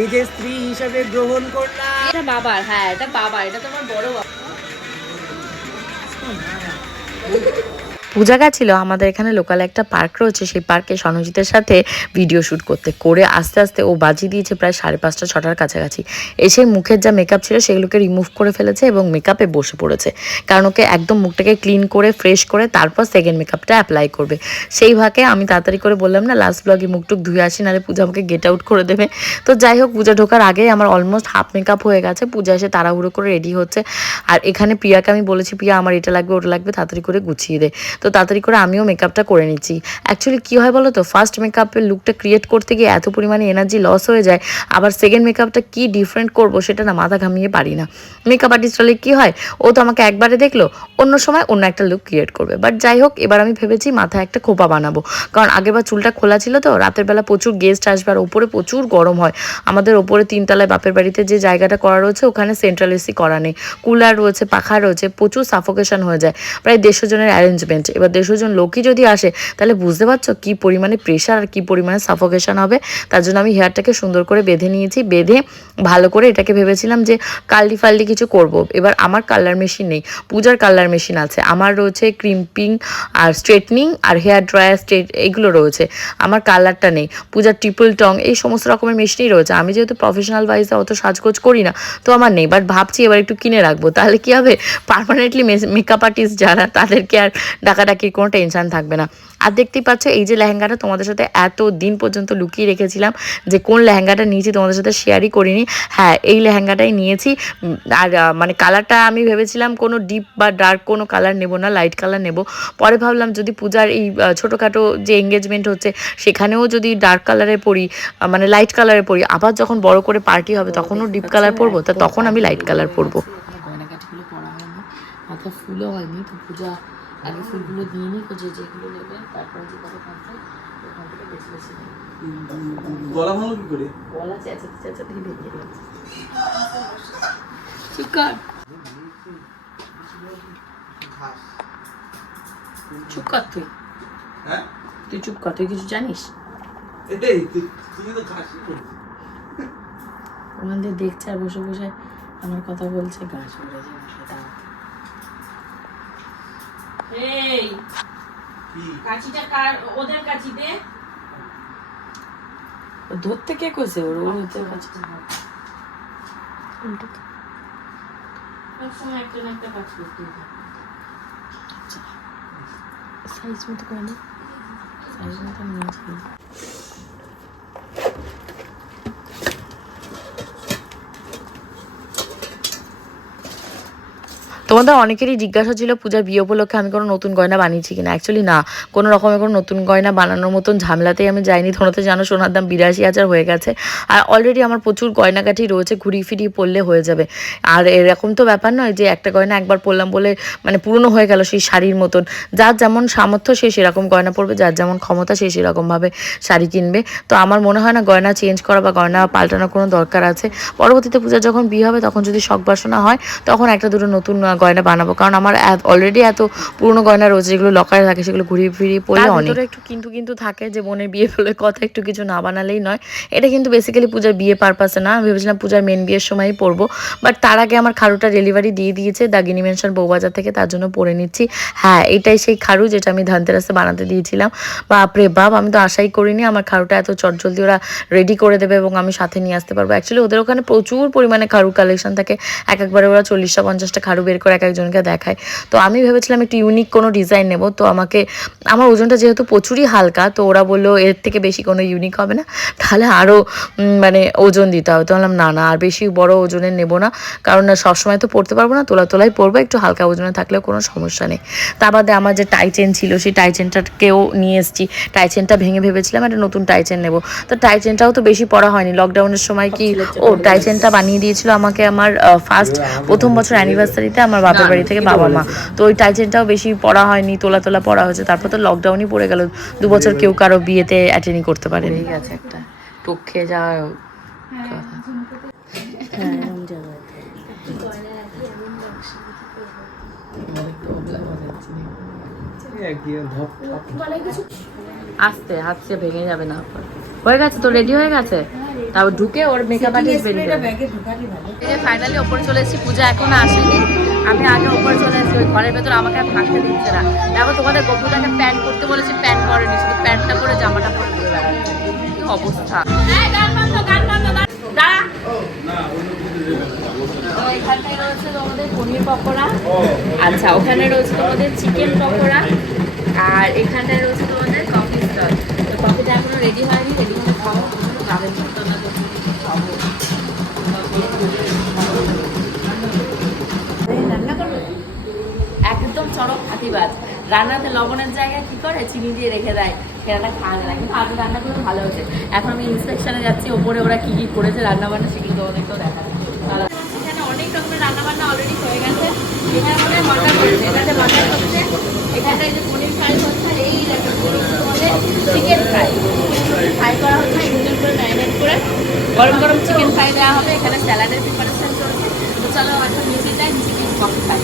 নিজের স্ত্রী হিসাবে গ্রহণ করলাম। এটা বাবার হ্যাঁ এটা বাবা এটা তোমার বড় বাবা। পূজা গেছিল, আমাদের এখানে লোকাল একটা পার্ক রয়েছে, সেই পার্কে সনজিতের সাথে ভিডিও শ্যুট করতে, করে আস্তে আস্তে ও বাজি দিয়েছে প্রায় সাড়ে পাঁচটা, ছটার কাছাকাছি। এসে মুখের যা মেকআপ ছিল সেগুলোকে রিমুভ করে ফেলেছে এবং মেকআপে বসে পড়েছে। কারণ ওকে একদম মুখটাকে ক্লিন করে ফ্রেশ করে তারপর সেকেন্ড মেকআপটা অ্যাপ্লাই করবে। সেই ভাগে আমি তাড়াতাড়ি করে বললাম, না লাস্ট ব্লগে মুখটুক ধুয়ে আসি, নাহলে পূজা আমাকে গেট আউট করে দেবে। তো যাই হোক, পূজা ঢোকার আগেই আমার অলমোস্ট হাফ মেকআপ হয়ে গেছে, পূজা এসে তাড়াহুড়ো করে রেডি হচ্ছে। আর এখানে প্রিয়াকে আমি বলেছি, প্রিয়া, আমার এটা লাগবে, ওটা লাগবে, তাড়াতাড়ি করে গুছিয়ে দে। তো তাড়াতাড়ি করে আমিও মেকআপটা করে নিচ্ছি। অ্যাকচুয়ালি কী হয় বলো তো ফার্স্ট মেকআপের লুকটা ক্রিয়েট করতে গিয়ে এত পরিমাণে এনার্জি লস হয়ে যায়, আবার সেকেন্ড মেকআপটা কী ডিফারেন্ট করব সেটা না মাথা ঘামিয়ে পারি না। মেকআপ আর্টিস্ট হলে কী হয়? ও তো আমাকে একবারে দেখল, অন্য সময় অন্য একটা লুক ক্রিয়েট করবে। বাট যাই হোক, এবার আমি ভেবেছি মাথায় একটা খোপা বানাবো। কারণ আগেবার চুলটা খোলা ছিল তো, রাতের বেলা প্রচুর গেস্ট আসবে আর ওপরে প্রচুর গরম হয়। আমাদের ওপরে তিনতলায় বাপের বাড়িতে যে জায়গাটা করা রয়েছে, ওখানে সেন্ট্রাল এসি করা নেই। কুলার রয়েছে, পাখা রয়েছে, প্রচুর সাফোকেশন হয়ে যায়। প্রায় দেড়শো জনের অ্যারেঞ্জমেন্ট এবার দেড়শো জন লোকই যদি আসে, তাহলে বুঝতে পারছ কী পরিমাণে প্রেশার আর কী পরিমাণে সাফোকেশান হবে। তার জন্য আমি হেয়ারটাকে সুন্দর করে বেঁধে নিয়েছি, বেঁধে ভালো করে এটাকে ভেবেছিলাম যে কাল্ডি ফাল্ডি কিছু করব। এবার আমার কালার মেশিন নেই, পূজার কালার মেশিন আছে। আমার রয়েছে ক্রিম্পিং আর স্ট্রেটনিং আর হেয়ার ড্রায়ার স্ট্রেট এগুলো রয়েছে। আমার কালারটা নেই, পূজার ট্রিপল টং এই সমস্ত রকমের মেশিনই রয়েছে। আমি যেহেতু প্রফেশনাল ওয়াইজে অত সাজগোজ করি না, তো আমার নেই। বাট ভাবছি এবার একটু কিনে রাখব। তাহলে কি হবে? পার্মানেন্টলি মেকআপ আর্টিস্ট যারা, তাদেরকে আর ডাকাডাকির কোনো টেনশন থাকবে না আর দেখতেই পাচ্ছ এই যে লেহেঙ্গাটা তোমাদের সাথে এত দিন পর্যন্ত লুকিয়ে রেখেছিলাম যে কোন লেহেঙ্গাটা নিয়েছি তোমাদের সাথে শেয়ারই করিনি হ্যাঁ এই লেহেঙ্গাটাই নিয়েছি আর মানে কালারটা আমি ভেবেছিলাম কোনো ডিপ বা ডার্ক কোনো কালার নেব না লাইট কালার নেব পরে ভাবলাম যদি পূজার এই ছোটোখাটো যে এঙ্গেজমেন্ট হচ্ছে সেখানেও যদি ডার্ক কালারে পরি মানে লাইট কালারে পরি আবার যখন বড় করে পার্টি হবে তখনও ডিপ কালার পরবো তা তখন আমি লাইট কালার পরবো ফুলও হয়নি তো পূজা আগে ফুলগুলো দিয়ে নিই যে যেগুলো নেবে তারপরে যে কত কাঁথা ওখান থেকে বেছে বেছে নেবে গলা ভালো কি করে? গলা চেঁচাতে চেঁচাতে ভেঙে গেছে চুপ কর চুপ কর তুই। হ্যাঁ? তুই চুপ কর তুই কিছু জানিস? তুই- তো ওখান থেকে দেখছে আর বসে বসে আমার কথা বলছে গাছ উড়ে সেটা এই কি? কাছিটা কার ওদের কাছি দে। ধরতে কে কইছে? ওর ওর হতে কাছে সবসময় একটা না একটা কাজ করতে সাইজ মতো করে নি। সাইজ মতো নিয়েছি তোমাদের অনেকেরই জিজ্ঞাসা ছিল পূজার বিয়ে উপলক্ষে আমি কোনো নতুন গয়না বানিয়েছি কিনা? অ্যাকচুয়ালি না। কোনো রকমের কোনো নতুন গয়না বানানোর মতন ঝামেলাতেই আমি যাইনি। তোমরা তো জানো, সোনার দাম বিরাশি হাজার হয়ে গেছে। আর অলরেডি আমার প্রচুর গয়নাকাঠি রয়েছে ঘুরিয়ে ফিরিয়ে পরলে হয়ে যাবে। আর এরকম তো ব্যাপার নয় যে, একটা গয়না একবার পরলাম বলে মানে পুরনো হয়ে গেল সেই শাড়ির মতন। যার যেমন সামর্থ্য, সে সেরকম গয়না পরবে, যার যেমন ক্ষমতা, সে সেরকমভাবে শাড়ি কিনবে। তো আমার মনে হয় না গয়না চেঞ্জ করা বা গয়না পাল্টানোর কোনো দরকার আছে। পরবর্তীতে পূজা যখন বিয়ে হবে, তখন যদি শখ বাসনা হয়, তখন একটা দুটো নতুন গয়না বানাবো। কারণ আমার অলরেডি এত পুরনো গয়না রয়েছে যেগুলো লকারে থাকে সেগুলো ঘুরিয়ে ফিরিয়ে পড়লে অনেক। একটু কিন্তু কিন্তু থাকে যে বোনের বিয়ে হলে কথা একটু কিছু না বানালেই নয়। এটা কিন্তু বেসিক্যালি পূজার বিয়ে পারপাসে না। আমি ভেবেছিলাম পূজার মেন বিয়ের সময়ই পরবো। বাট তার আগে আমার খারুটা ডেলিভারি দিয়ে দিয়েছে দাগিনী মেনশন বউবাজার থেকে তার জন্য পরে নিচ্ছি। হ্যাঁ এটাই সেই খারু যেটা আমি ধানতেরাসে বানাতে দিয়েছিলাম। বাপরে বাপ আমি তো আশাই করিনি আমার খারুটা এত চটজলদি ওরা রেডি করে দেবে এবং আমি সাথে নিয়ে আসতে পারব। অ্যাকচুয়ালি ওদের ওখানে প্রচুর পরিমাণে খারু কালেকশন থাকে। এক একবারে ওরা চল্লিশটা পঞ্চাশটা খারু বের করে এক একজনকে দেখায়। তো আমি ভেবেছিলাম একটু ইউনিক কোনো ডিজাইন নেব। তো আমাকে আমার ওজনটা যেহেতু প্রচুরই হালকা তো ওরা বলল এর থেকে বেশি কোনো ইউনিক হবে না। তাহলে আরও মানে ওজন দিতে হবে। তো বললাম না না আর বেশি বড় ওজনের নেব না। কারণ না সবসময় তো পড়তে পারব না তোলা তোলাই পরবো একটু হালকা ওজনে থাকলেও কোনো সমস্যা নেই। তা বাদে আমার যে টাই চেন ছিল সেই টাই চেনটাকেও নিয়ে এসেছি। টাই চেনটা ভেঙে ভেবেছিলাম একটা নতুন টাই চেন নেব। তো টাই চেনটাও তো বেশি পড়া হয়নি। লকডাউনের সময় কি ও টাই চেনটা বানিয়ে দিয়েছিল আমাকে আমার ফার্স্ট প্রথম বছর অ্যানিভার্সারিতে আমার বাপের বাড়ি থেকে বাবা মা। তো ওই টাই চেনটাও বেশি পড়া হয়নি তোলা তোলা পড়া হয়েছে। তারপর তো লকডাউনই পড়ে গেল। দু বছর কেউ কারও বিয়েতে অ্যাটেন্ডই করতে পারেনি। ঠিক আছে একটা। টোক খেয়ে হ্যাঁ ভেঙে যাবে না। হয়ে গেছে তো রেডি হয়ে গেছে? তারপর ঢুকে ওর মেকআপ আর্টিস্ট বেরিয়ে যাবে। ফাইনালি ওপরে চলে এসেছি পূজা এখনও আসেনি। আমি আগে ওপরে চলে এসেছি ওই ঘরের ভেতর আমাকে আর থাকতে দিচ্ছে না। তারপর তোমাদের বকুটাকে প্যান্ট করতে বলেছি প্যান্ট করেনি শুধু প্যান্টটা করে জামাটা পরে ঘুরে বেড়াচ্ছে কি অবস্থা? দাঁড়া। এখানটায় রয়েছে তোমাদের পনির পকোড়া। আচ্ছা ওখানে রয়েছে তোমাদের চিকেন পকোড়া। আর এখানটায় রয়েছে তোমাদের কফি স্টল তো কফিটা এখনও রেডি হয়নি রেডি হলে খাব। গাবের মতো না খাব। চরম ফাটিবাজ রান্নাতে লবণের জায়গায় কি করে? চিনি দিয়ে রেখে দেয়। সেটা খাওয়া যায় কিন্তু আগে রান্নাগুলো ভালো হয়েছে এখন আমি ইন্সপেকশনে যাচ্ছি, ওপরে ওরা কি কি করেছে রান্না বান্না সেগুলো তোমাদেরকেও দেখা এখানে অনেক রকমের রান্না বান্না অলরেডি হয়ে গেছে। এখানে মনে হয় এখানে যে পনির ফ্রাই হচ্ছে আর এই চিকেন ফ্রাই। ফ্রাই করা হচ্ছে করে করে গরম গরম চিকেন ফ্রাই দেওয়া হবে। এখানে স্যালাডের প্রিপারেশন চলছে। তো চলো একটা মিউজিক টাইম চিকেন কফি খাই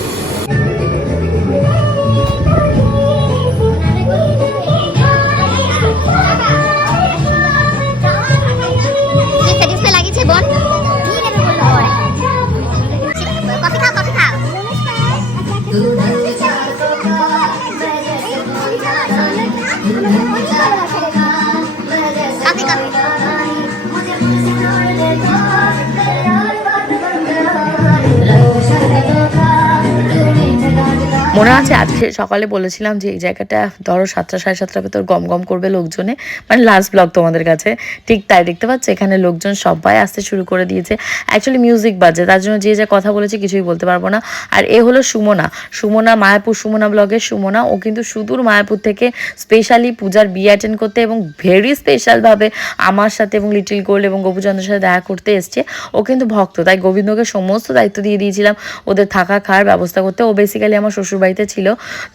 মনে আছে? আজকে সকালে বলেছিলাম যে এই জায়গাটা ধরো সাতটা, সাড়ে সাতটার ভেতর গম গম করবে লোকজনে। মানে লাস্ট ব্লগ তোমাদের কাছে। ঠিক তাই দেখতে পাচ্ছ? এখানে লোকজন সবাই আসতে শুরু করে দিয়েছে। অ্যাকচুয়ালি মিউজিক বাজে, তার জন্য যে যা কথা বলেছে কিছুই বলতে পারব না। আর এ হলো সুমনা। সুমনা মায়াপুর, সুমনা ব্লগের সুমনা। ও কিন্তু সুদূর মায়াপুর থেকে স্পেশালি পূজার বিয়ে অ্যাটেন্ড করতে এবং ভেরি স্পেশালভাবে আমার সাথে এবং লিটিল গোল্ড এবং গোপুচন্দ্রের সাথে দেখা করতে এসছে। ও কিন্তু ভক্ত, তাই গোবিন্দকে সমস্ত দায়িত্ব দিয়ে দিয়েছিলাম। ওদের থাকা, খাওয়ার ব্যবস্থা করতে। ও বেসিক্যালি আমার শ্বশুর বাড়িতে ছিল।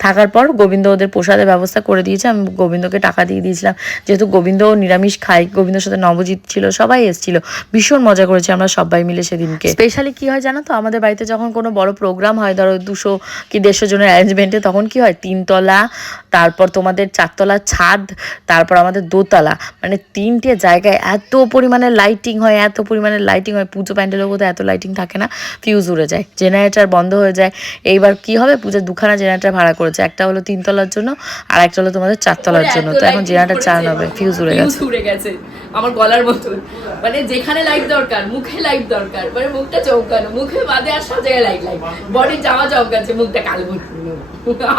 থাকার পর গোবিন্দ ওদের প্রসাদের ব্যবস্থা করে দিয়েছে। আমি গোবিন্দকে টাকা দিয়ে দিয়েছিলাম। যেহেতু গোবিন্দ নিরামিষ খাই গোবিন্দর সাথে নবজিৎ ছিল, সবাই এসেছিল। ভীষণ মজা করেছি আমরা সবাই মিলে সেদিনকে। স্পেশালি কি হয় জানো তো? আমাদের বাড়িতে যখন কোনো বড় প্রোগ্রাম হয়, ধরো দুশো কি দেড়শো জনের অ্যারেঞ্জমেন্টে তখন কি হয়? তিনতলা, তারপর তোমাদের চারতলা ছাদ, তারপর আমাদের দোতলা। মানে তিনটে জায়গায় এত পরিমাণে লাইটিং হয়, এত পরিমাণে লাইটিং হয়। পুজো প্যান্ডেলের মধ্যে এত লাইটিং থাকে না। ফিউজ উড়ে যায়। জেনারেটার বন্ধ হয়ে যায়। এইবার কি হবে? পুজোর দুখানা জেনারেটার ভাড়া করেছে। একটা হলো তিনতলার জন্য আর একটা হলো তোমাদের চারতলার জন্য। তো এখন জেনারেটার চালানো হবে। ফিউজ উড়ে গেছে। উড়ে গেছে। আমার গলার মতন। মানে যেখানে লাইট দরকার মুখে লাইট দরকার। মানে মুখটা চৌকানো মুখে বাদে আর সব জায়গায় লাইট লাইট বডির জামা চৌকাচ্ছে মুখটা কালো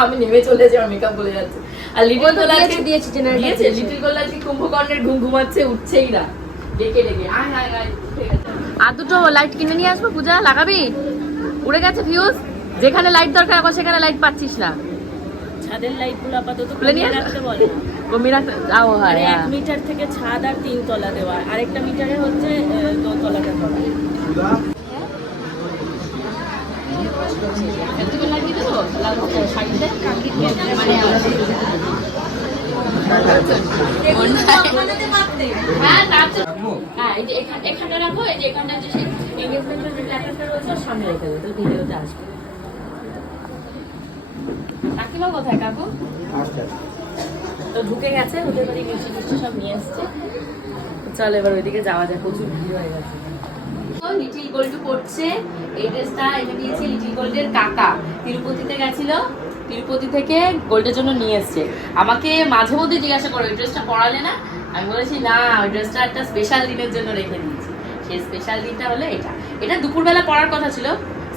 আমি নেমে চলে যাই মেকআপ বলে যাচ্ছে। আর লিটিল গোলা দিয়েছে দিয়েছে লিটিল গোলা আজকে কুম্ভকর্ণের ঘুম ঘুমাচ্ছে উঠছেই না। ডেকে ডেকে। আয় আয় আয় আর দুটো লাইট কিনে নিয়ে আসব পূজা লাগাবি? উড়ে গেছে ফিউজ যেখানে লাইট দরকার এখন সেখানে লাইট পাচ্ছিস না ছাদের লাইটগুলো আপাতত খুলে নিয়ে কমিয়ে? রাখতে বলে কমিয়ে রাখতে যাও আর হয় এক মিটার থেকে ছাদ আর তিন তলা দেওয়া আরেকটা মিটারে হচ্ছে দোতলাটা করা মানে হ্যাঁ হ্যাঁ এখান- রাখো এই যে এখানটা যে এঙ্গেজমেন্টের যে সামনে রেখে দেবো ভিডিওতে আসবে কাকিমা কোথায় কাকু? তো ঢুকে গেছে ওদের বাড়ি মিষ্টি মিষ্টি সব নিয়ে এসছে। চল এবার ওইদিকে যাওয়া যায় প্রচুর ভিড় হয়ে গেছে। লিটিল গোল্ড পড়ছে এই ড্রেসটা এনে দিয়েছে লিটিল গোল্ডের কাকা। তিরুপতিতে গেছিল তিরুপতি থেকে গোল্ডের জন্য নিয়ে এসছে। আমাকে মাঝে মধ্যে জিজ্ঞাসা করে ওই ড্রেসটা পড়ালে না? আমি বলেছি না ওই ড্রেসটা একটা স্পেশাল দিনের জন্য রেখে দিয়েছি। সেই স্পেশাল দিনটা হলো এটা। এটা দুপুরবেলা পড়ার কথা ছিল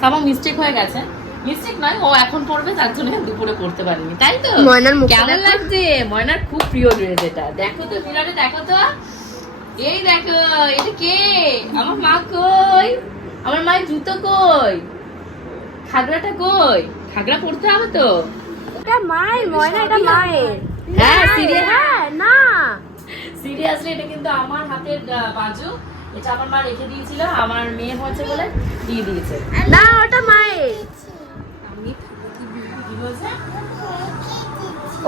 সামা মিস্টেক হয়ে গেছে। মিস্টেক নয় ও এখন পড়বে তার জন্য দুপুরে পড়তে পারিনি তাই তো? ময়নার কেমন লাগছে? ময়নার খুব প্রিয় ড্রেস এটা। দেখো তো মিরারে দেখো তো। এই দেখো এটা কে? আমার মা কই? আমার মায়ের জুতো কই? খাগড়াটা কই? খাগড়া পড়তে হবে তো। এটা মায়ের ময়না এটা মায়ের। হ্যাঁ সিরিয়াস? হ্যাঁ না। সিরিয়াসলি এটা কিন্তু আমার হাতের বাজু। এটা আমার মা রেখে দিয়েছিল আমার মেয়ে হচ্ছে বলে দিয়ে দিয়েছে। না ওটা মায়ের।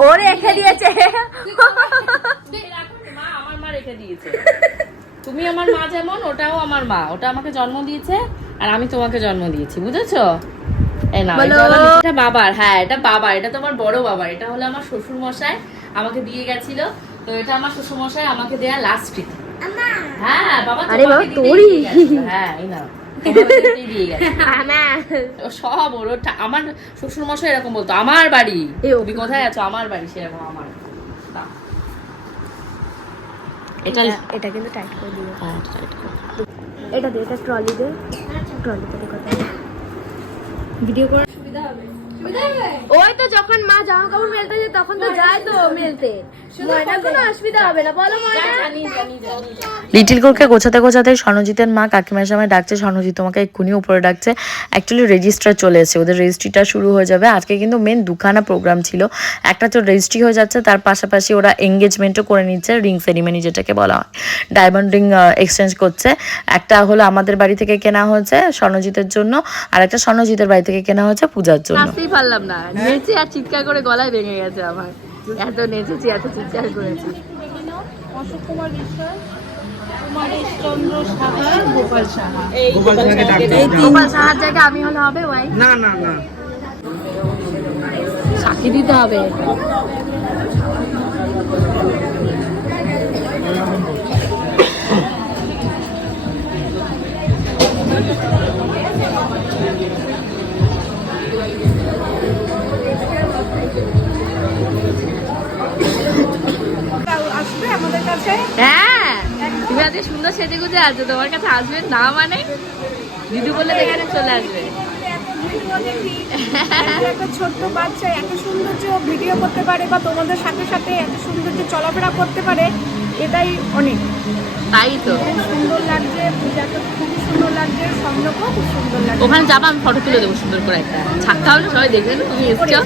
ও রেখে দিয়েছে। আমার মা রেখে দিয়েছে। তুমি আমার মা যেমন ওটাও আমার মা। ওটা আমাকে জন্ম দিয়েছে আর আমি তোমাকে জন্ম দিয়েছি বুঝেছ। এটা বাবার। হ্যাঁ এটা বাবার এটা তোমার বড় বাবার। এটা হলো আমার শ্বশুর মশাই আমাকে দিয়ে গেছিল। তো এটা আমার শ্বশুর মশাই আমাকে দেয়া লাস্ট হ্যাঁ বাবা আরে বাবা, তোরই? হ্যাঁ এই না দিয়ে গেছে। আমার সব ওর আমার শ্বশুর মশাই এরকম বলতো আমার বাড়ি। তুমি কোথায় আছো? আমার বাড়ি সেরকম আমার। এটা এটা কিন্তু টাইট করে দিও হ্যাঁ, এটা tight এটা ট্রলি দে। ট্রলিতে দে কথা ভিডিও করে। সুবিধা হবে। ওই তো যখন মা জামা কাপড় মেলতে যায় তখন তো যায় তো মেলতে। লিটিল কোরকে গোছাতে গোছাতে স্বর্ণজিতের মা কাকিমার সময় ডাকছে স্বর্ণজিৎ তোমাকে এক্ষুনি উপরে ডাকছে। অ্যাকচুয়ালি রেজিস্টার চলে এসেছে। ওদের রেজিস্ট্রিটা শুরু হয়ে যাবে। আজকে কিন্তু মেন দুখানা প্রোগ্রাম ছিল। একটা তো রেজিস্ট্রি হয়ে যাচ্ছে তার পাশাপাশি ওরা এঙ্গেজমেন্টও করে নিচ্ছে রিং সেরিমনি যেটাকে বলা হয়। ডায়মন্ড রিং এক্সচেঞ্জ করছে। একটা হলো আমাদের বাড়ি থেকে কেনা হয়েছে স্বর্ণজিতের জন্য আর একটা স্বর্ণজিতের বাড়ি থেকে কেনা হয়েছে পূজার জন্য। পারলাম না। আর চিৎকার করে গলায় ভেঙে গেছে আমার। এত নেচেছি এত চিৎকার করেছি। অশোক কুমার বিশ্বাস কুমারেশ সাহা গোপাল সাহা এই গোপাল সাহাকে ডাকতে এই হবে। গোপাল সাহার জায়গায় আমি হলে হবে ওয়াই? না না না। সাক্ষী দিতে হবে। আসবে আমাদের কাছে? হ্যাঁ তুমি আজকে সুন্দর সেজে গুজে আছো তোমার কাছে আসবে না মানে দিদু বলে এখানে চলে আসবে। একটা ছোট্ট বাচ্চা এত সৌন্দর্য ভিডিও করতে পারে বা তোমাদের সাথে সাথে এত সৌন্দর্য চলাফেরা করতে পারে এটাই অনেক। তাই তো। খুব সুন্দর লাগছে পূজাকে খুবই সুন্দর লাগছে স্বর্ণকেও খুব সুন্দর লাগছে। ওখানে যাব আমি ফটো তুলে দেবো সুন্দর করে একটা। ছাক্কা হলে সবাই দেখবে তুমি এসছো?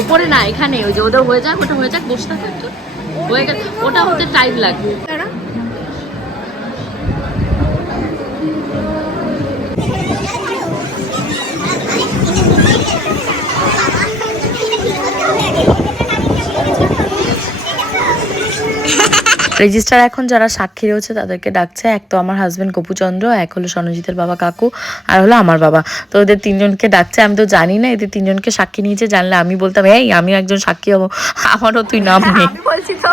ওপরে না এখানে ওই যে ওদের হয়ে যাক ওটা হয়ে যাক বসে থাকো একটু। হয়ে গেছে। ওটা হতে টাইম লাগবে। রেজিস্টার এখন যারা সাক্ষী রয়েছে তাদেরকে ডাকছে এক তো আমার হাজবেন্ড গোপুচন্দ্র এক হলো সনজিতের বাবা কাকু আর হলো আমার বাবা। তো ওদের তিনজনকে ডাকছে আমি তো জানি না এদের তিনজনকে সাক্ষী নিয়েছে জানলে আমি বলতাম এই আমি একজন সাক্ষী হব আমারও তুই নাম নেই। বলছি তো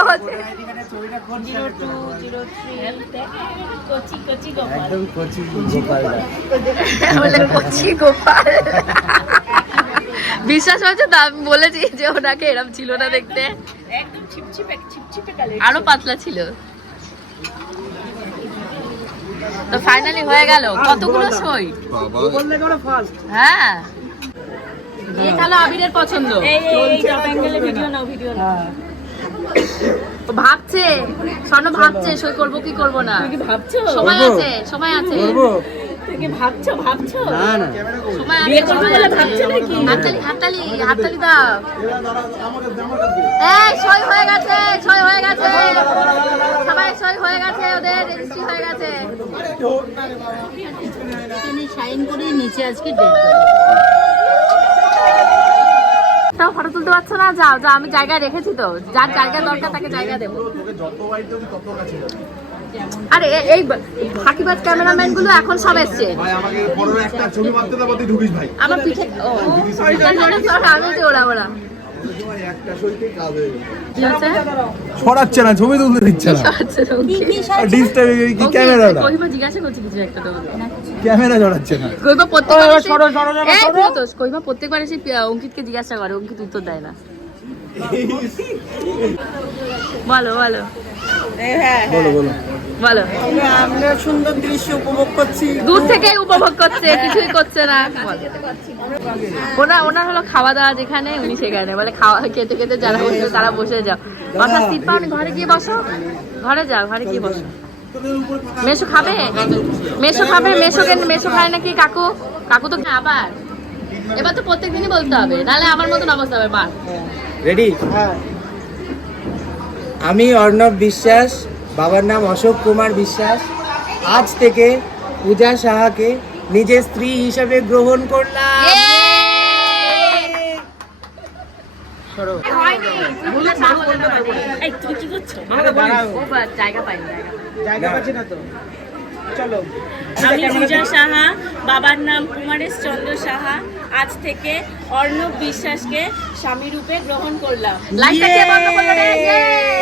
কচি কচি গোপাল একদম কচি গোপাল। কচি গোপাল। বিশ্বাস হচ্ছে তা আমি বলেছি যে ওনাকে এরম ছিল না দেখতে আরও পাতলা ছিল তো ফাইনালি হয়ে গেল কতগুলো সই হ্যাঁ আবিরের পছন্দ এই এই এই টপ অ্যাঙ্গেলে ভিডিও নাও ভিডিও নাও ভাবছে স্বর্ণ ভাবছে সই করব কি করব না। তুমি কি ভাবছ? সময় আছে সময় আছে। তুমি কি ভাবছ? ভাবছ? না না। সময় আছে বিয়ে করবে সময় বলে আছে। ভাবছ নাকি? হাততালি হাততালি হাততালি দাও। এই সই হয়ে গেছে সই হয়ে গেছে। সবাই সই হয়ে গেছে ওদের রেজিস্ট্রি হয়ে গেছে। সাইন করে নিচে আজকে ডেট তাও ফটো তুলতে পারছ না যাও যা আমি জায়গায় রেখেছি তো যার জায়গা দরকার তাকে জায়গা দেবো আরে এই ফাঁকিবাজ ক্যামেরাম্যানগুলো এখন সব এসছে আমার পিঠে ও আমি ওরা ওরা হয়ে ছড়াচ্ছে না ছবি তুলতে দিচ্ছে না আচ্ছা, জিজ্ঞাসা করছি কিছু একটা ক্যামেরা ছড়াচ্ছে না। কহিমা প্রত্যেকবার এসে- এই তুই তো, কহিমা প্রত্যেকবার এসে অঙ্কিতকে জিজ্ঞাসা করে অঙ্কিত উত্তর দেয় না। বলো বলো। বলো বলো। বলো। আমরা সুন্দর দৃশ্য উপভোগ করছি। দূর থেকে উপভোগ করছে কিছুই করছে না। ওনার ওনার হলো খাওয়া দাওয়া যেখানে উনি সেখানে। বলে খাওয়া খেতে খেতে যারা তারা বসে যাও। অর্থাৎ সিট ঘরে গিয়ে বসো। ঘরে যাও ঘরে গিয়ে বসো। মেশো খাবে? মেশো খাবে? মেশোকে মেশো খায় নাকি কাকু? কাকু তো খায়। আবার? এবার তো প্রত্যেক দিনই বলতে হবে নাহলে আমার মতন অবস্থা হবে রেডি আমি অর্ণব বিশ্বাস বাবার নাম অশোক কুমার বিশ্বাস। আজ থেকে পূজা সাহাকে নিজের স্ত্রী হিসাবে গ্রহণ করলাম। ও জায়গা পাইনি। জায়গা পাচ্ছি না তো? চলো। আমি পূজা সাহা বাবার নাম কুমারেশ চন্দ্র সাহা। আজ থেকে অর্ণব বিশ্বাসকে স্বামী রূপে গ্রহণ করলাম। লাইটটা কে বন্ধ করল রে?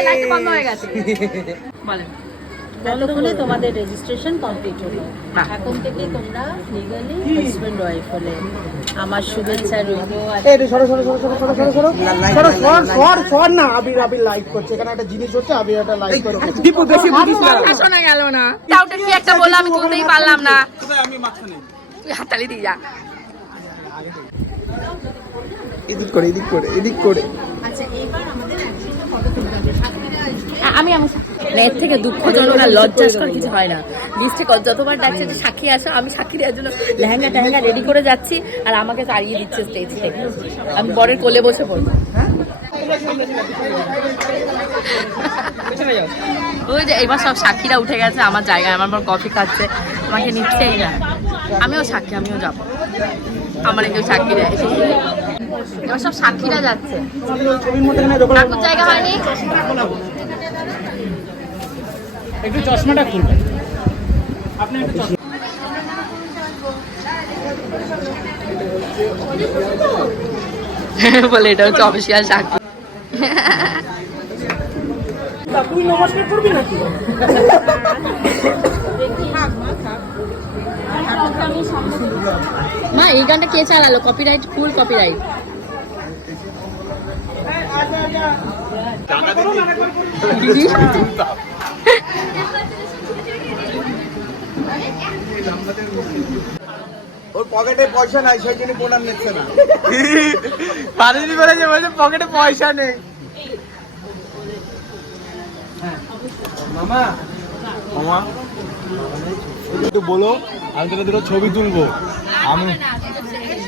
লাইটটা বন্ধ হয়ে গেছে। বলেন। এতক্ষণে তোমাদের রেজিস্ট্রেশন কমপ্লিট হলো। এখন থেকে তোমরা লিগালি হাজব্যান্ড ওয়াইফ হলে আমার শুভেচ্ছা রইল। এই সরো সরো সরো সরো সরো সরো সরো সরো সর সর সর না আবির আবির লাইট করছে। এখানে একটা জিনিস হচ্ছে আবির একটা লাইট করছে দীপু বেশি বুঝিস না। শোনা গেল না। তাওটা কি একটা বললাম আমি তুলতেই পারলাম না। তুই হাততালি দিয়ে যা। এদিক করে এদিক করে এদিক করে। আমি আমি মানে এর থেকে দুঃখজনক আর লজ্জাস্কর কিছু হয় না। লিস্টে যতবার ডাকছে যে সাক্ষী আসো আমি সাক্ষী দেওয়ার জন্য লেহেঙ্গা টেহেঙ্গা রেডি করে যাচ্ছি আর আমাকে তাড়িয়ে দিচ্ছে স্টেজ থেকে। আমি বরের কোলে বসে পড়ব। ওই যে এবার সব সাক্ষীরা উঠে গেছে আমার জায়গায় আমার বর কফি খাচ্ছে আমাকে নিচ্ছেই না। আমিও সাক্ষী আমিও যাব। আমার কেউ সাক্ষী দেয়। এবার সব সাক্ষীরা যাচ্ছে। জায়গা হয়নি? একটু চশমাটা খুলবে আপনি একটু বলে এটা হচ্ছে অফিসিয়াল সাক্ষী। তুই নমস্কার করবি নাকি? মা এই গানটা কে চালালো? কপিরাইট ফুল কপিরাইট ওর পকেটে পয়সা নাই সেই জন্য প্রণাম নিচ্ছে না। পারেনি বলে বলছে পকেটে পয়সা নেই। মামা। মামা। একটু বলো আমি তোকে দুটো ছবি তুলবো। আমি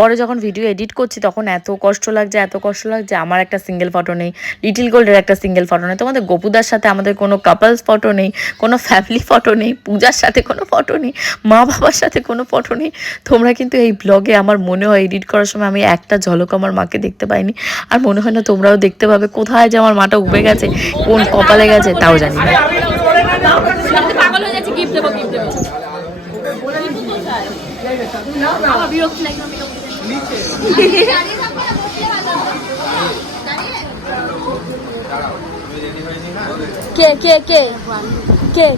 পরে যখন ভিডিও এডিট করছি, তখন এত কষ্ট লাগছে, এত কষ্ট লাগছে। আমার একটা সিঙ্গেল ফটো নেই লিটিল গোল্ডের একটা সিঙ্গেল ফটো নেই। তোমাদের গোপুদার সাথে আমাদের কোনো কাপলস ফটো নেই, কোনো ফ্যামিলি ফটো নেই, পূজার সাথে কোনো ফটো নেই, মা বাবার সাথে কোনো ফটো নেই। তোমরা কিন্তু এই ব্লগে আমার মনে হয় এডিট করার সময় আমি একটা ঝলক আমার মাকে দেখতে পাইনি। আর মনে হয় না তোমরাও দেখতে পাবে, কোথায় যে আমার মাটা উবে গেছে, কোন কপালে গেছে, তাও জানি না। বিরক্ত লাগল কে কে কে? কে?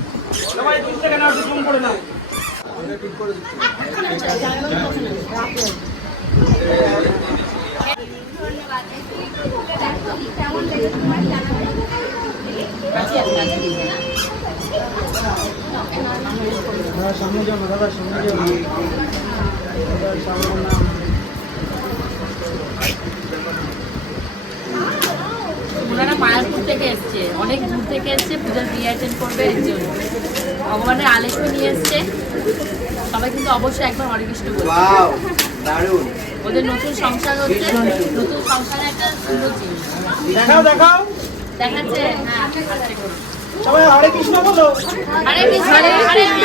সামনে যাও দাদা সামনে যাও ওনারা মায়াপুর থেকে এসছে। অনেক দূর থেকে এসছে পূজার বিয়ে অ্যাটেন্ড করবে এর জন্য। ভগবানের আলেখ্য নিয়ে এসছে। সবাই কিন্তু অবশ্যই একবার হরে কৃষ্ণ বলবে দারুণ। ওদের নতুন সংসার হচ্ছে নতুন সংসারে একটা সুন্দর জিনিস। দেখাও দেখাও। দেখাচ্ছে হ্যাঁ সবাই হরে কৃষ্ণ বলো। হরে কৃষ্ণ হরে কৃষ্ণ।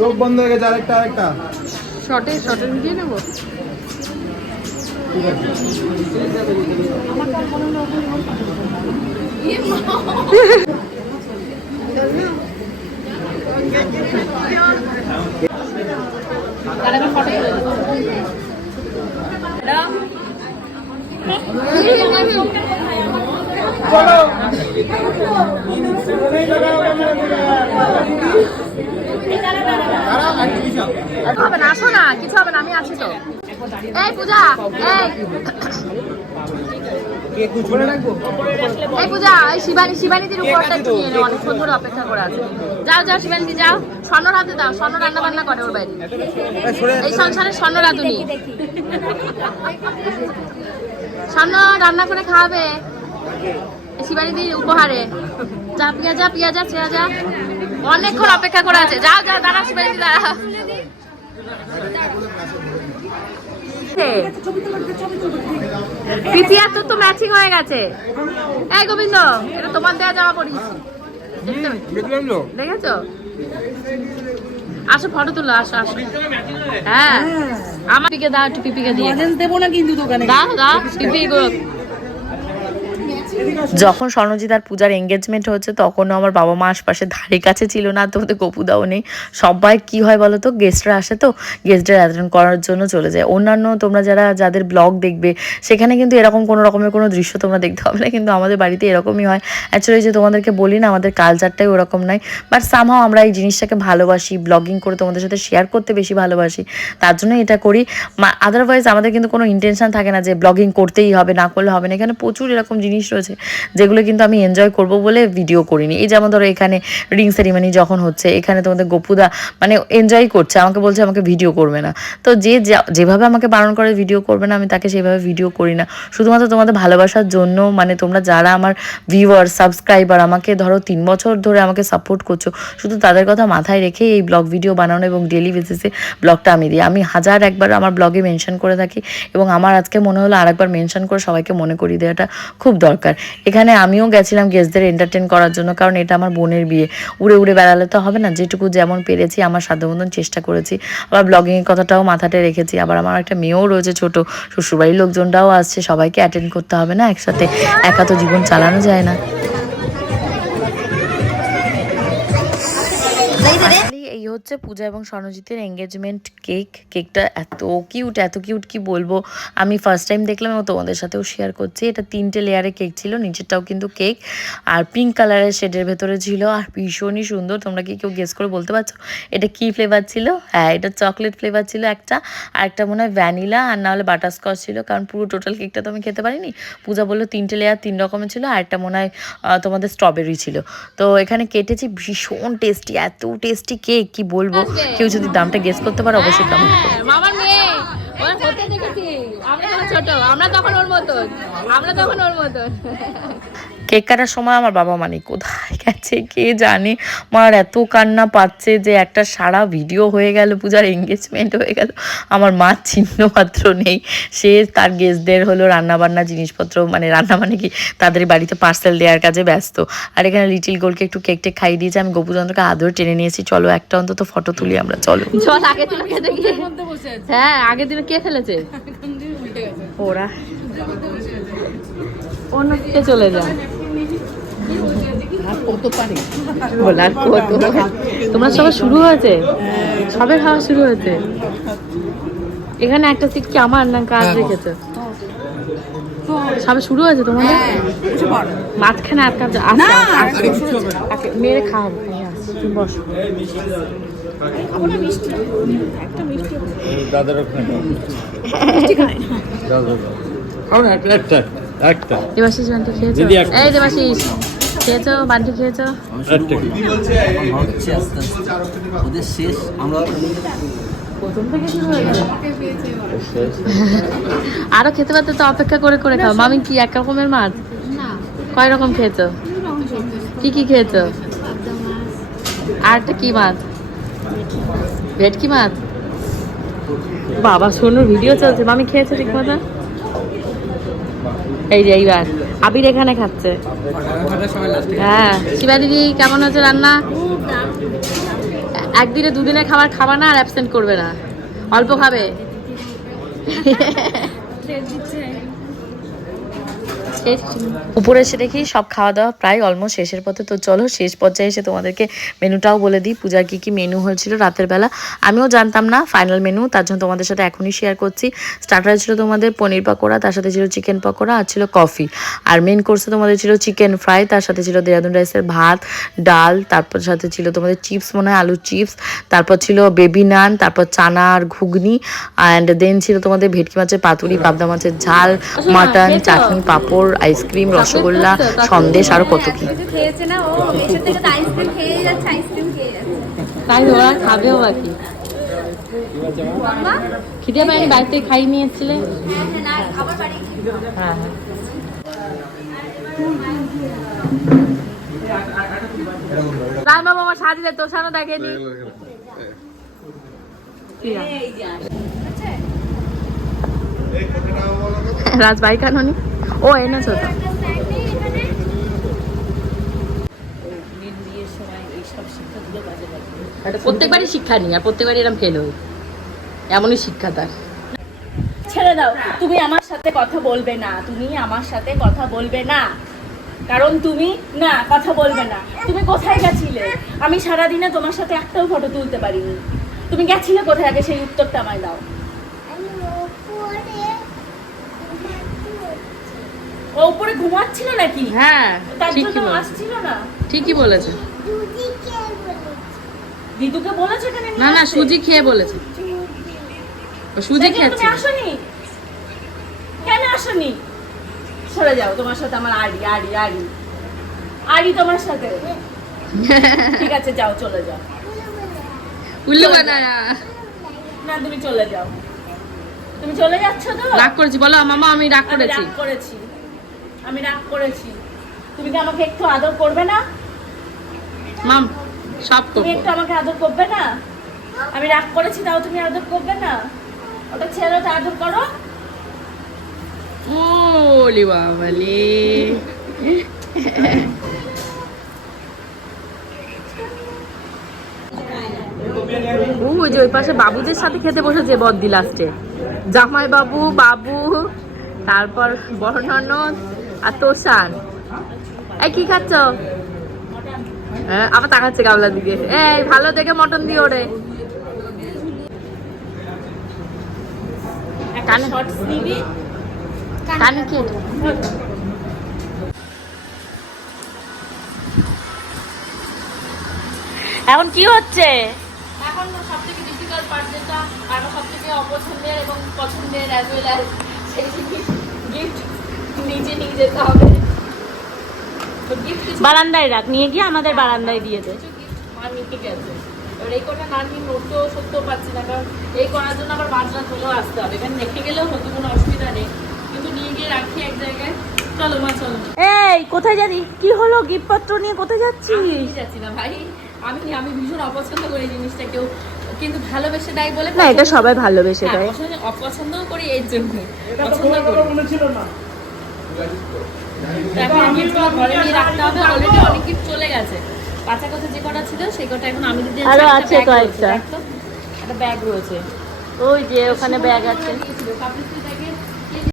চোখ বন্ধ হয়ে গেছে আরেকটা আরেকটা শর্টে শর্টে দিয়ে নেব? চলো। আসো না, কিছু হবে না, আমি পূজা, এই। পূজা, এই শিবানী উপরটা অপেক্ষা করে আছে। যাও দাও, স্বর্ণ রান্না করে ওর স্বর্ণ স্বর্ণ রান্না করে খাওয়াবে। শিবানীদির উপহারে। যা পিয়া যা পিয়া যা চেয়া যা। অনেকক্ষণ অপেক্ষা করে আছে। যাও যাও দাঁড়া পিপিয়া তোর তো ম্যাচিং হয়ে গেছে। এই গোবিন্দ এটা তোমার দেয়া জামা পরিস দেখেছ? আসো ফটো তুলো আসো আসো। হ্যাঁ। আমার পিকে দাও একটু পিপিকে দিয়ে। দেবো না কিন্তু দোকানে? দাও দাও পিপি গো। যখন স্বর্ণজিৎ আর পূজার এঙ্গেজমেন্ট হচ্ছে তখনও আমার বাবা মা আশপাশে ধারে কাছে ছিল না তোমাদের গপুদাও নেই। সবাই কি হয় বলো তো? গেস্টরা আসে তো গেস্টদের অ্যাটেন্ড করার জন্য চলে যায়। অন্যান্য তোমরা যারা, যাদের ব্লগ দেখবে, সেখানে কিন্তু এরকম কোনো রকমের কোনো দৃশ্য তোমরা দেখতে হবে না, কিন্তু আমাদের বাড়িতে এরকমই হয়। অ্যাকচুয়ালি যে তোমাদেরকে বলি না, আমাদের কালচারটাই ওরকম নয় বাট সামহাও আমরা এই জিনিসটাকে ভালোবাসি ব্লগিং করে তোমাদের সাথে শেয়ার করতে বেশি ভালোবাসি, তার জন্য এটা করি। আদারওয়াইজ আমাদের কিন্তু কোনো ইন্টেনশন থাকে না যে ব্লগিং করতেই হবে, না করলে হবে না, এখানে প্রচুর এরকম জিনিস রয়েছে। যেগুলো কিন্তু আমি এনজয় করব বলে ভিডিও করিনি। এই যেমন ধরো এখানে রিং সেরিমনি যখন হচ্ছে, এখানে তোমাদের গপুদা মানে এনজয় করছে, আমাকে বলছে আমাকে ভিডিও করবে না। তো যে যা- যেভাবে আমাকে বারণ করে ভিডিও করবে না, আমি তাকে সেভাবে ভিডিও করি না। শুধুমাত্র তোমাদের ভালোবাসার জন্য মানে তোমরা যারা আমার ভিউয়ার সাবস্ক্রাইবার আমাকে ধরো তিন বছর ধরে আমাকে সাপোর্ট করছ, শুধু তাদের কথা মাথায় রেখে এই ব্লগ ভিডিও বানানো এবং ডেলি বেসিসে ব্লগটা আমি দিই। আমি হাজার একবার আমার ব্লগে মেনশন করে থাকি এবং আমার আজকে মনে হলো আরেকবার মেনশন করে সবাইকে মনে করিয়ে দেওয়াটা খুব দরকার। এখানে আমিও গেছিলাম গেস্টদের এন্টারটেন করার জন্য, কারণ এটা আমার বোনের বিয়ে। উড়ে উড়ে বেড়ালে তো হবে না, যেটুকু যেমন পেরেছি, আমার সাধ্যমতন চেষ্টা করেছি। আবার ব্লগিংয়ের কথাটাও মাথাতে রেখেছি। আবার আমার একটা মেয়েও রয়েছে ছোট, শ্বশুরবাড়ির লোকজনরাও আসছে, সবাইকে অ্যাটেন্ড করতে হবে না, একসাথে একা তো জীবন চালানো যায় না। হচ্ছে পূজা এবং স্বর্ণজিতের এঙ্গেজমেন্ট কেক কেকটা এত কিউট এত কিউট কি বলব? আমি ফার্স্ট টাইম দেখলাম এবং তোমাদের সাথেও শেয়ার করছি। এটা তিনটে লেয়ারে কেক ছিল, নিচেরটাও কিন্তু কেক আর পিঙ্ক কালারের শেডের ভেতরে ছিল, আর ভীষণই সুন্দর। তোমরা কি কেউ গেস করে বলতে পারছ? এটা কি ফ্লেভার ছিল? হ্যাঁ এটা চকলেট ফ্লেভার ছিল একটা। আর একটা মনে হয় ভ্যানিলা আর না হলে বাটারস্কচ ছিল, কারণ পুরো টোটাল কেকটা তো আমি খেতে পারিনি। পূজা বলল তিনটে লেয়ার তিন রকমের ছিল, আর একটা মনে হয় তোমাদের স্ট্রবেরি ছিল। তো এখানে কেটেছি, ভীষণ টেস্টি এত টেস্টি কেক কি বলব? কেউ যদি দামটা গেস করতে পারে অবশ্যই কমেন্ট হ্যাঁ, মামার মেয়ে। ওরা দেখেছি? আমরা ছোট আমরা তখন ওর মতন। আমরা তখন ওর মতন। কেক কাটার সময় আমার বাবা মানে কোথায় গেছে কে জানে? আমার এত কান্না পাচ্ছে যে একটা সারা ভিডিও হয়ে গেল পূজার এঙ্গেজমেন্ট হয়ে গেল। আমার মা চিহ্ন মাত্র নেই। সে তার গেস্টদের হলো রান্নাবান্না জিনিসপত্র মানে রান্না মানে কি তাদের বাড়িতে পার্সেল দেওয়ার কাজে ব্যস্ত। আর এখানে লিটিল গোলকে একটু কেক টেক খাইয়ে দিয়েছে। আমি গোপুচন্দ্রকে আদর টেনে নিয়েছি। চলো একটা অন্তত ফটো তুলি আমরা চলো। চল আগে দিন কে দেখি হ্যাঁ কে ফেলেছে? ওরা। অন্য চলে যায়? কত পারে বলার কত তোমরা সবাই শুরু হয়েছে? সবে খাওয়া শুরু হয়েছে। এখানে একটা সিট কি আমার না কাজ রেখেছে? সবে শুরু হয়েছে তোমাদের? মাঝখানে আর কাজ আছে মেরে খাওয়াবো আসছে, দাদার একটা একটা একটা। দেবাশিস এই দেবাশিস। খেয়েছো? আরও খেতে পারতে তো অপেক্ষা করে করে খাও। মামি, কি এক রকমের মাছ? কয় রকম খেয়েছো? কি কি খেয়েছো? আর একটা কি মাছ? ভেটকি মাছ? বাবা সোনুর ভিডিও চলছে। মামি খেয়েছো ঠিক মতো এই যে, এইবার। আবির এখানে খাচ্ছে। হ্যাঁ। শিবা দিদি কেমন হচ্ছে রান্না? একদিনে দুদিনে খাবার খাবা না আর অ্যাবসেন্ট করবে না। অল্প খাবে। উপরে এসে দেখি সব খাওয়া দাওয়া প্রায় অলমোস্ট শেষের পথে। তো চলো শেষ পর্যায়ে এসে তোমাদেরকে মেনুটাও বলে দিই। পূজার কী কী মেনু হয়েছিল রাতের বেলা। আমিও জানতাম না ফাইনাল মেনু তার জন্য তোমাদের সাথে এখনই শেয়ার করছি। স্টার্টার ছিল তোমাদের পনির পকোড়া তার সাথে ছিল চিকেন পকোড়া আর ছিল কফি আর মেন কোর্সে তোমাদের ছিল চিকেন ফ্রাই তার সাথে ছিল দেরাদুন রাইসের ভাত ডাল তারপর সাথে ছিল তোমাদের চিপস মনে হয় আলুর চিপস তারপর ছিল বেবি নান তারপর চানা আর ঘুগনি অ্যান্ড দেন ছিল তোমাদের ভেটকি মাছের পাতুরি পাবদা মাছের ঝাল মাটন চাটনি পাঁপড় আইসক্রিম রসগোল্লা সন্দেশ আরও কত কি। কিছু খেয়েছে না? ও এসে থেকে তো আইসক্রিম খেয়ে যাচ্ছে আইসক্রিম খেয়ে যাচ্ছে। তাই ওরা খাবেও বাকি খিদে পাইনি বাড়িতে খাই নিয়েছিলে? হ্যাঁ হ্যাঁ হ্যাঁ হ্যাঁ। দেখেনি। রাজ বাইক আনোনি? ও এনেছো তো। প্রত্যেকবারই শিক্ষা নিই আর প্রত্যেকবারই এরকম ফেল হই। এমনই শিক্ষা তার। ছেড়ে দাও তুমি আমার সাথে কথা বলবে না তুমি আমার সাথে কথা বলবে না। কারণ তুমি না কথা বলবে না। তুমি কোথায় গেছিলে? আমি সারাদিনে তোমার সাথে একটাও ফটো তুলতে পারিনি। তুমি গেছিলে কোথায় আগে? সেই উত্তরটা আমায় দাও। ও উপরে ঘুমাচ্ছিল নাকি? হ্যাঁ ঠিকই বলেছে। না? ঠিকই বলেছে। দিদুকে বলেছে কেন না না সুজি খেয়ে বলেছে। সুজি তুমি খেয়েছে। আসনি? কেন আসনি? সরে যাও তোমার সাথে আমার আড়ি আড়ি আড়ি। আড়ি তোমার সাথে। ঠিক আছে যাও চলে যাও। উল্লু বানায়া। না তুমি চলে যাও। তুমি চলে যাচ্ছ তো? রাগ করেছি বলো মামা আমি রাগ করেছি। রাগ করেছি। আমি রাগ করেছি। তুমি কি আমাকে একটু আদর করবে না? মাম সব তুমি একটু আমাকে আদর করবে না? আমি রাগ করেছি তাও তুমি আদর করবে না? ওটা ছেড়ে ওটা আদর করো। ওলি বাবালে ও যে ওই পাশে বাবুদের সাথে খেতে বসেছে বদ্দি লাস্টে জামাই বাবু বাবু তারপর বড় ননদ আর তোষান। এই কি খাচ্ছ? হ্যাঁ আবার তাকাচ্ছে গামলার দিকে। এই ভালো দেখে মটন দিও রে। একটা শর্টস নিবি কানে খেয়ে এখন কি হচ্ছে? এখন সব থেকে ডিফিকাল্ট পার্ট যেটা আর সব থেকে অপছন্দের এবং পছন্দের অ্যাজ ওয়েল অ্যাজ সেই জিনিস গিফট নিজে নিয়ে যেতে হবে। বারান্দায় রাখ নিয়ে গিয়ে আমাদের বারান্দায় দিয়ে দে। এবার এই কটা না নিয়ে নড়তেও সত্যও পাচ্ছি না কারণ এই করার জন্য আবার বাজনা চলেও আসতে হবে। এখানে রেখে গেলেও হয়তো কোনো অসুবিধা নেই। কিন্তু নিয়ে গিয়ে রাখি এক জায়গায়। চলো মা চলো। এই কোথায় যাবি কি হলো? গিফট পত্র নিয়ে কোথায় যাচ্ছিস যাচ্ছি না ভাই। আমি আমি ভীষণ অপছন্দ করি জিনিসটা কেউ। কিন্তু ভালোবেসে দেয় বলে না এটা সবাই ভালোবেসে হ্যাঁ, দেয়। পছন্দ- অপছন্দও করি এর জন্য। পছন্দ করি। এখন ঘরে নিয়ে রাখতে হবে অলরেডি অনেক গিফট চলে গেছে। কাঁচা কাঁচা যে কটা ছিল সেই কটা এখন আমি যদি আরও একটা আছে কয়েকটা। একটা ব্যাগ রয়েছে। ওই যে ওখানে ব্যাগ আছে।